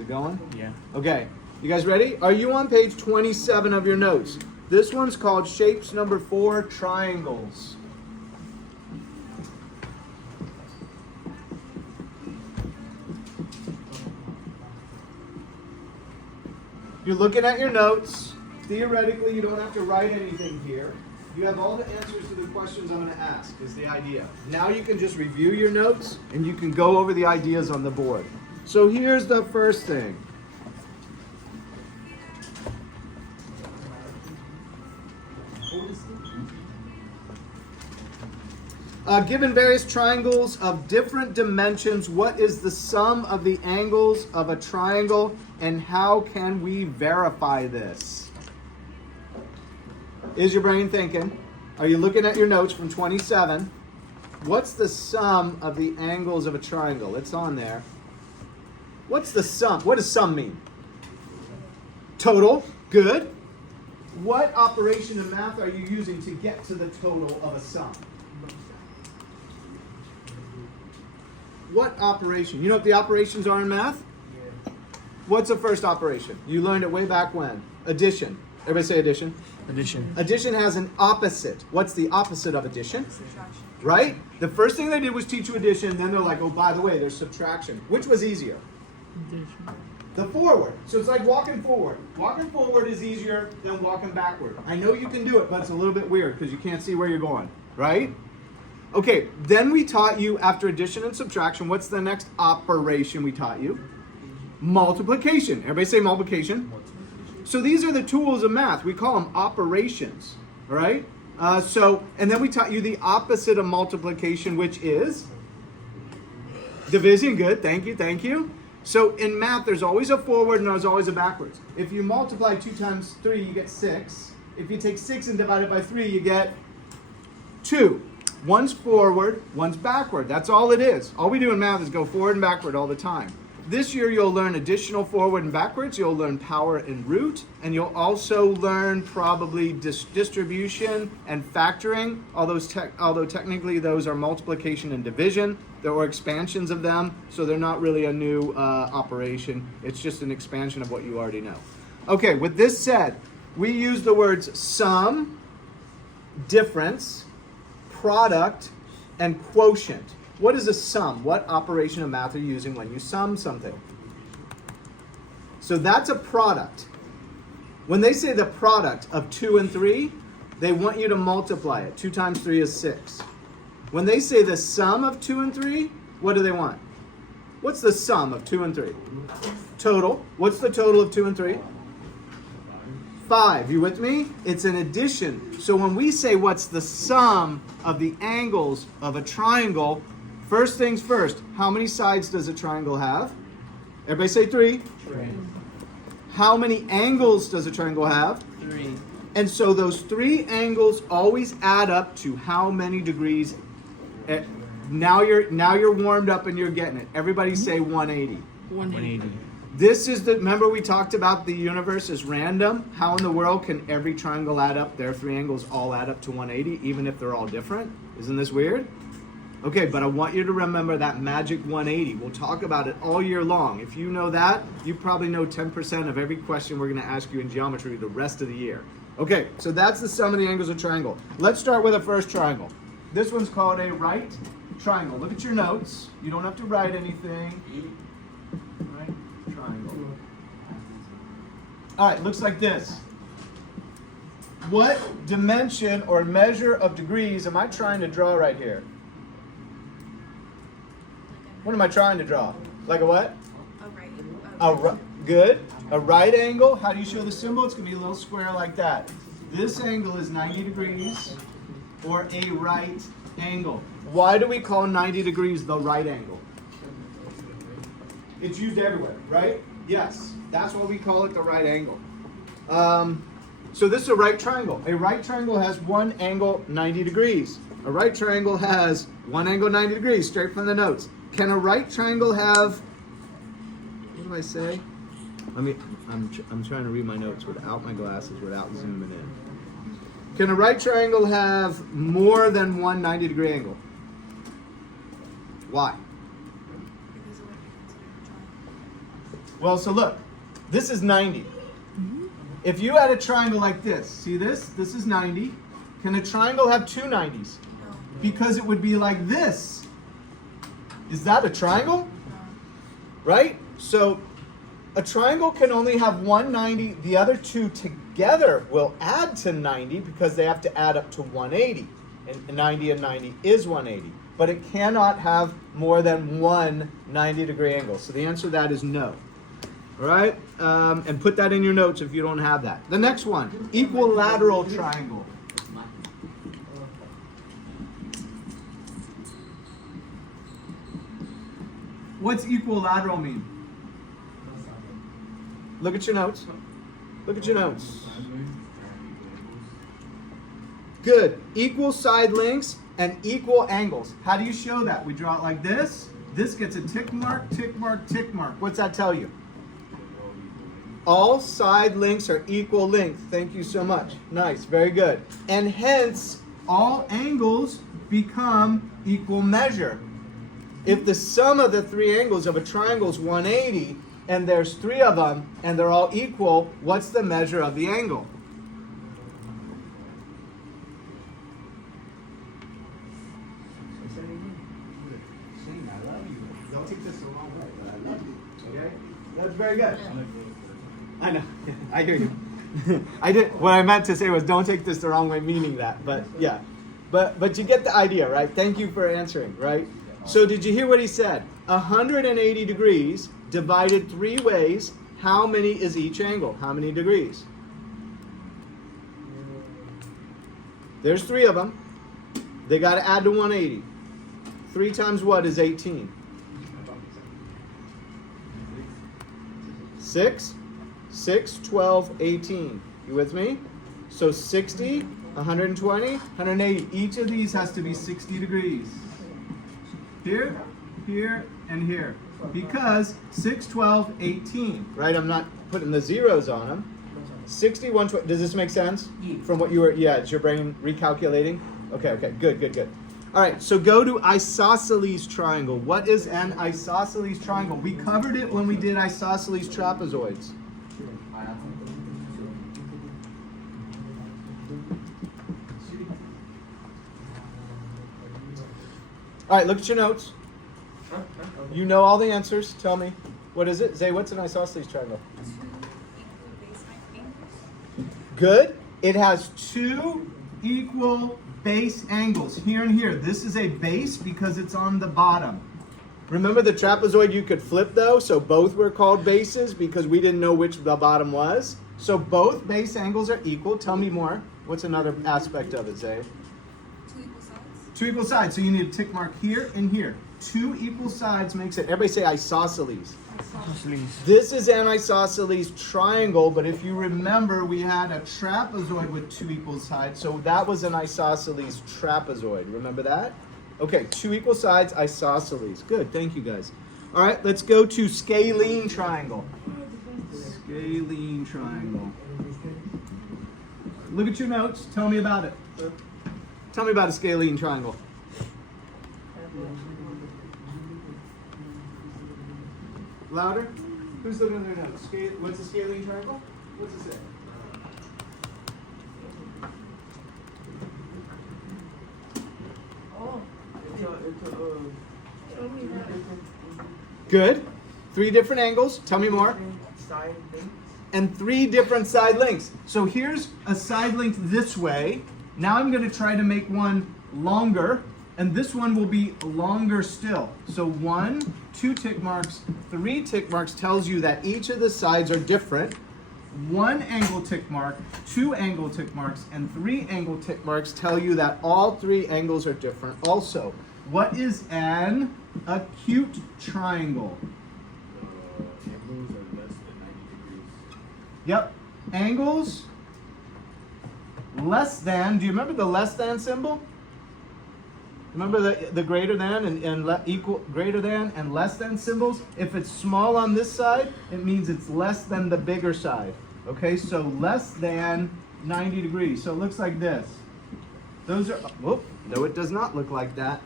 it going? Yeah. Okay. You guys ready? Are you on page 27 of your notes? This one's called Shapes Number 4, Triangles. You're looking at your notes. Theoretically, you don't have to write anything here. You have all the answers to the questions I'm going to ask, is the idea. Now you can just review your notes, and you can go over the ideas on the board. So here's the first thing. Given various triangles of different dimensions, what is the sum of the angles of a triangle, and how can we verify this? Is your brain thinking? Are you looking at your notes from 27? What's the sum of the angles of a triangle? It's on there. What's the sum? What does sum mean? Total. Good. What operation in math are you using to get to the total of a sum? What operation? You know what the operations are in math? Yeah. What's the first operation? You learned it way back when. Addition. Everybody say addition. Addition. Addition has an opposite. What's the opposite of addition? Subtraction. Right? The first thing they did was teach you addition. Then they're like, oh, by the way, there's subtraction. Which was easier? Addition. The forward. So it's like walking forward. Walking forward is easier than walking backward. I know you can do it, but it's a little bit weird because you can't see where you're going. Right? Okay, then we taught you after addition and subtraction, what's the next operation we taught you? Multiplication. Everybody say multiplication. So these are the tools of math. We call them operations, right? And then we taught you the opposite of multiplication, which is division. Good, thank you, thank you. So in math, there's always a forward and there's always a backwards. If you multiply 2 times 3, you get 6. If you take 6 and divide it by 3, you get 2. One's forward, one's backward. That's all it is. All we do in math is go forward and backward all the time. This year you'll learn additional forward and backwards. You'll learn power and root. And you'll also learn probably distribution and factoring. Although technically those are multiplication and division. There are expansions of them. So they're not really a new operation. It's just an expansion of what you already know. Okay, with this said, we use the words sum, difference, product, and quotient. What is a sum? What operation of math are you using when you sum something? So that's a product. When they say the product of 2 and 3, they want you to multiply it. 2 times 3 is 6. When they say the sum of 2 and 3, what do they want? What's the sum of 2 and 3? Total. What's the total of 2 and 3? 5. You with me? It's an addition. So when we say what's the sum of the angles of a triangle, first things first, how many sides does a triangle have? Everybody say 3. 3. How many angles does a triangle have? 3. And so those 3 angles always add up to how many degrees? Now you're warmed up and you're getting it. Everybody say 180. 180. This is remember we talked about the universe is random. How in the world can every triangle add up? Their 3 angles all add up to 180, even if they're all different. Isn't this weird? Okay, but I want you to remember that magic 180. We'll talk about it all year long. If you know that, you probably know 10% of every question we're going to ask you in geometry the rest of the year. Okay, so that's the sum of the angles of a triangle. Let's start with a first triangle. This one's called a right triangle. Look at your notes. You don't have to write anything. Right triangle. All right, looks like this. What dimension or measure of degrees am I trying to draw right here? What am I trying to draw? Like a what? Good. A right angle. How do you show the symbol? It's going to be a little square like that. This angle is 90 degrees or a right angle. Why do we call 90 degrees the right angle? It's used everywhere, right? Yes. That's why we call it the right angle. So this is a right triangle. A right triangle has one angle 90 degrees. A right triangle has one angle 90 degrees, straight from the notes. Can a right triangle have, what do I say? I'm trying to read my notes without my glasses, without zooming in. Can a right triangle have more than one 90-degree angle? Why? Well, so look, this is 90. If you had a triangle like this, see this? This is 90. Can a triangle have two 90s? Because it would be like this. Is that a triangle? Right? So a triangle can only have one 90. The other two together will add to 90 because they have to add up to 180. And 90 and 90 is 180. But it cannot have more than one 90-degree angle. So the answer to that is no. All right? And put that in your notes if you don't have that. The next one, equilateral triangle. What's equilateral mean? Look at your notes. Look at your notes. Good. Equal side lengths and equal angles. How do you show that? We draw it like this. This gets a tick mark, tick mark, tick mark. What's that tell you? All side lengths are equal length. Thank you so much. Nice. Very good. And hence, all angles become equal measure. If the sum of the three angles of a triangle is 180, and there's three of them, and they're all equal, what's the measure of the angle? Don't take this the wrong way, but I love you. Okay? That's very good. I know. I hear you. What I meant to say was don't take this the wrong way, meaning that. But yeah. But you get the idea, right? Thank you for answering, right? So did you hear what he said? 180 degrees divided three ways. How many is each angle? How many degrees? There's three of them. They got to add to 180. 3 times what is 18? 6, 12, 18. You with me? So 60, 120, 180. Each of these has to be 60 degrees. Here, here, and here. Because 6, 12, 18. Right? I'm not putting the zeros on them. 60, 120. Does this make sense? From what you were, yeah, is your brain recalculating? Okay, good. All right, so go to Isosceles Triangle. What is an Isosceles Triangle? We covered it when we did Isosceles Trapezoids. All right, look at your notes. You know all the answers. Tell me. What is it? Zay, what's an isosceles triangle? Good. It has two equal base angles, here and here. This is a base because it's on the bottom. Remember the trapezoid you could flip though, so both were called bases because we didn't know which the bottom was. So both base angles are equal. Tell me more. What's another aspect of it, Zay? 2 equal sides. 2 equal sides, so you need a tick mark here and here. 2 equal sides makes it, everybody say isosceles. Isosceles. This is an isosceles triangle, but if you remember, we had a trapezoid with 2 equal sides, so that was an isosceles trapezoid. Remember that? Okay, 2 equal sides, isosceles. Good, thank you guys. All right, let's go to scalene triangle. Scalene triangle. Look at your notes. Tell me about it. Tell me about a scalene triangle. Louder? Who's looking at their notes? What's a scalene triangle? What's it say? Good. 3 different angles. Tell me more. And 3 different side lengths. So here's a side length this way. Now I'm going to try to make one longer, and this one will be longer still. So 1, 2 tick marks, 3 tick marks tells you that each of the sides are different. 1 angle tick mark, 2 angle tick marks, and 3 angle tick marks tell you that all 3 angles are different also. What is an acute triangle? Angles are less than 90 degrees. Yep. Angles less than. Do you remember the less than symbol? Remember the greater than and equal, greater than and less than symbols? If it's small on this side, it means it's less than the bigger side. Okay, so less than 90 degrees. So it looks like this. Those are, whoop, no, it does not look like that.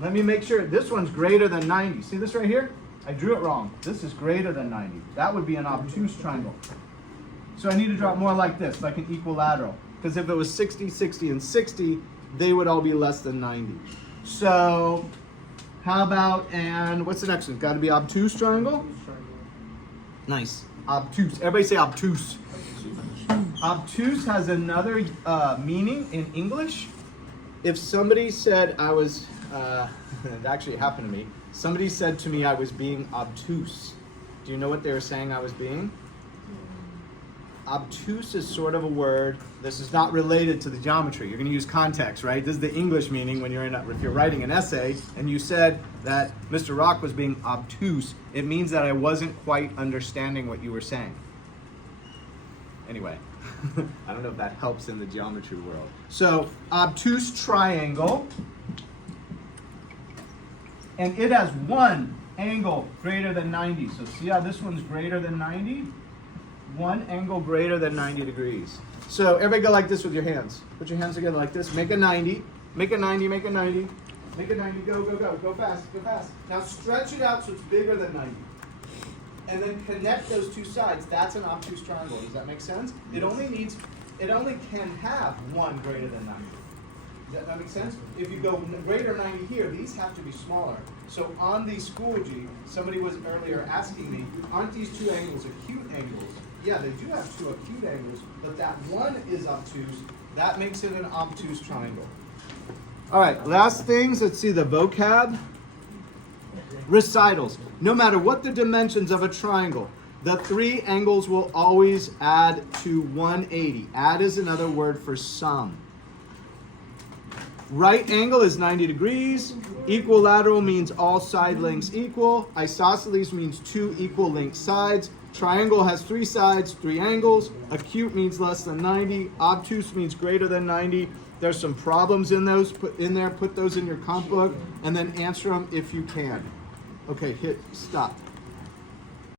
Let me make sure. This one's greater than 90. See this right here? I drew it wrong. This is greater than 90. That would be an obtuse triangle. So I need to draw it more like this, like an equilateral. Because if it was 60, 60, and 60, they would all be less than 90. So how about, and what's the next one? Got to be obtuse triangle? Nice. Obtuse. Everybody say obtuse. Obtuse has another meaning in English. If somebody said I was, it actually happened to me. Somebody said to me I was being obtuse. Do you know what they were saying I was being? Obtuse is sort of a word. This is not related to the geometry. You're going to use context, right? This is the English meaning when you're if you're writing an essay and you said that Mr. Rock was being obtuse. It means that I wasn't quite understanding what you were saying. Anyway, I don't know if that helps in the geometry world. So, obtuse triangle, and it has one angle greater than 90. So see how this one's greater than 90? One angle greater than 90 degrees. So everybody go like this with your hands. Put your hands together like this. Make a 90. Make a 90. Make a 90. Make a 90. Go, go, go. Go fast. Go fast. Now stretch it out so it's bigger than 90. And then connect those two sides. That's an obtuse triangle. Does that make sense? It only can have one greater than 90. Does that make sense? If you go greater 90 here, these have to be smaller. So on the Schoology, somebody was earlier asking me, aren't these two angles acute angles? Yeah, they do have two acute angles, but that one is obtuse. That makes it an obtuse triangle. All right, last things. Let's see the vocab. Recitals. No matter what the dimensions of a triangle, the three angles will always add to 180. Add is another word for sum. Right angle is 90 degrees. Equilateral means all side lengths equal. Isosceles means two equal length sides. Triangle has three sides, three angles. Acute means less than 90. Obtuse means greater than 90. There's some problems in those. Put those in your comp book, and then answer them if you can. Okay, hit stop.